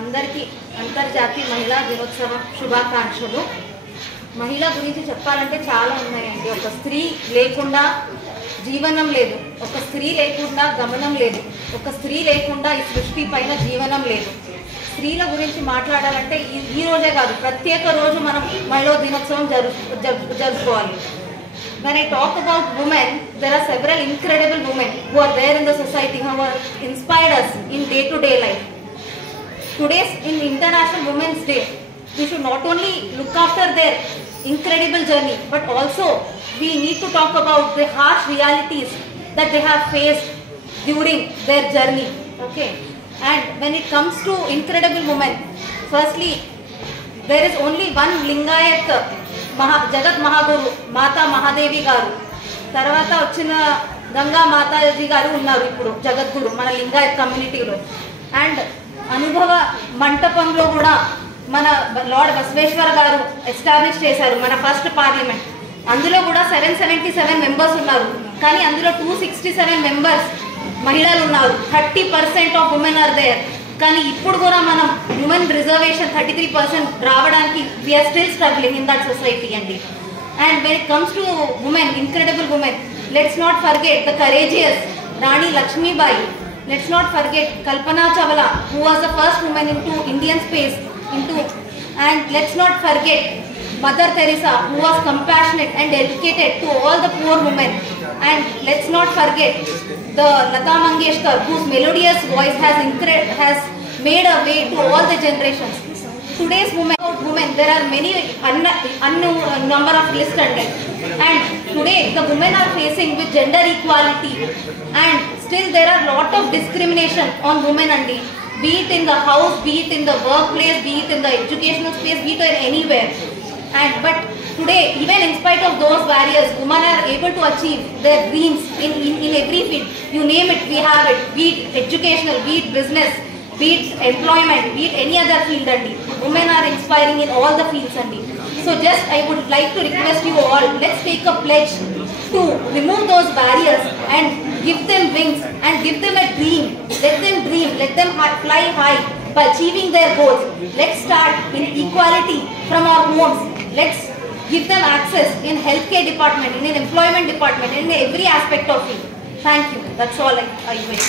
అందరికీ అంతర్జాతీయ మహిళా దినోత్సవ శుభాకాంక్షలు. మహిళ గురించి చెప్పాలంటే చాలా ఉన్నాయండి. ఒక స్త్రీ లేకుండా జీవనం లేదు, ఒక స్త్రీ లేకుండా గమనం లేదు, ఒక స్త్రీ లేకుండా ఈ సృష్టి పైన జీవనం లేదు. స్త్రీల గురించి మాట్లాడాలంటే ఈ రోజే కాదు, ప్రత్యేక రోజు మనం మహిళా దినోత్సవం జరుపుకోవాలి. When I talk about women, there are several incredible women who are there in the society, who have inspired us in day-to-day life. Today's in International Women's Day, we should not only look after their incredible journey, but also we need to talk about the harsh realities that they have faced during their journey. Okay, and when it comes to incredible women, firstly, there is only one Lingayat జగత్ మహాగురు మాతా మహాదేవి గారు, తర్వాత వచ్చిన గంగా మాతాజీ గారు ఉన్నారు ఇప్పుడు జగద్గురు మన లింగాయత్ కమ్యూనిటీలో. అండ్ అనుభవ మంటపంలో కూడా మన లార్డ్ బసవేశ్వర గారు ఎస్టాబ్లిష్ చేశారు మన ఫస్ట్ పార్లమెంట్. అందులో కూడా 777 మెంబర్స్ ఉన్నారు, కానీ అందులో 267 మెంబర్స్ మహిళలు ఉన్నారు. 30% ఆఫ్ ఉమెన్ ఆర్ దేర్. కానీ ఇప్పుడు కూడా మనం హ్యూమన్ రిజర్వేషన్ 33% రావడానికి we are still struggling in that society అండి. And when it comes to women, incredible women, let's not forget the courageous Rani Lakshmibai. Let's not forget Kalpana Chawla, who was the first women in to Indian space and let's not forget Mother Teresa, who was compassionate and dedicated to all the poor women. And let's not forget the Lata Mangeshkar, whose melodious voice has made a way to all the generations. Today's women, there are many number of lists and today the women are facing with gender equality, and still there are lot of discrimination on women and be it in the house, be it in the workplace, be it in the educational space, be it anywhere. But today, even in spite of those barriers, women are able to achieve their dreams in every field. You name it, we have it. Be it educational, be it business, be it employment, be it any other field. Women are inspiring in all the fields. So just I would like to request you all, let's take a pledge to remove those barriers and give them wings and give them a dream. Let them dream, let them fly high by achieving their goals. Let's start in equality from our homes. Let's give them access in healthcare department, in an employment department, in every aspect of it. Thank you. That's all I wish.